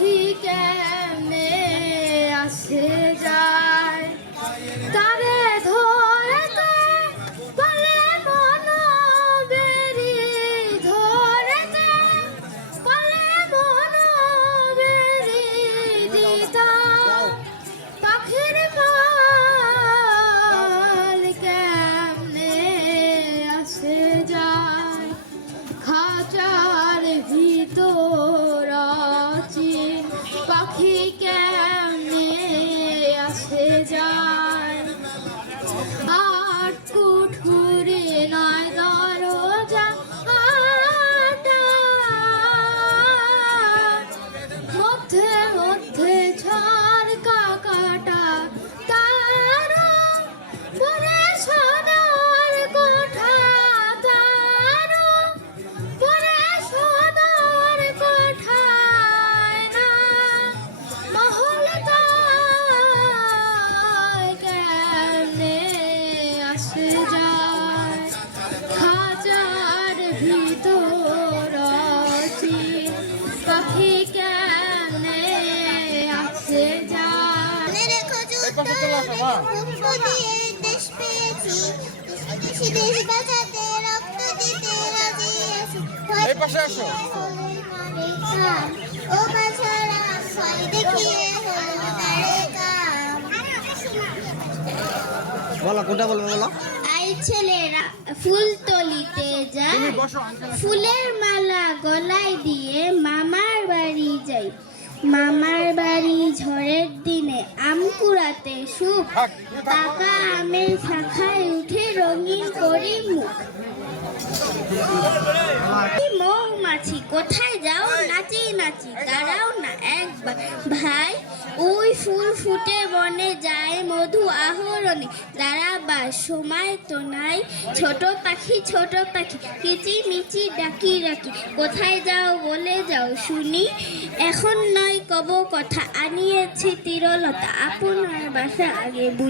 পাখি কেমনে আসে যায় তারে ধরেতে বলে মন বেরি ধরেতে বলে মন বেরি দিতা পাখির পাল কেমনে আসে যায় খাঁচার ভিতর আছি পাখি কেমনে আসে যায় আট কুঠুরে নয় দরজা মধ্যে মধ্যে ঝড় কাকাটা তারা পরে সদার কোঠা তারা পরে সদার কোঠায় না মহল তাই কেমনে আসে যায় খাঁচার ভিতর আছি পাখি কেমনে আসে যায় দেশ পেয়েছি দেশ বাঁচাতে রক্ত দিতে রাজি আছি ও বাছারা ভয় দেখিয়ে হলো তারে কাম বলো কোনটা বলবে বলো আই ছেলেরা ফুল তলিতে যায় ফুলের মালা গলায় দিয়ে মামার বাড়ি যাই মামার বাড়ি ঝড়ের দিনে আম কুড়াতে সুখ পাকা আমের শাখায় উঠে রঙিন করি মুখ মৌমাছি কোথায় যাও নাচি নাচি দাঁড়াও না একবার ভাই ওই ফুল ফুটে বনে যায় মধু আহরণে দাঁড়াবার সময় তো নাই ছোট পাখি কিচিমিচি ডাকি ডাকি কোথায় যাও বলে যাও শুনি এখন নয় কব কথা আনিয়েছি তিরলতা আপনার বাসা আগে বুঝি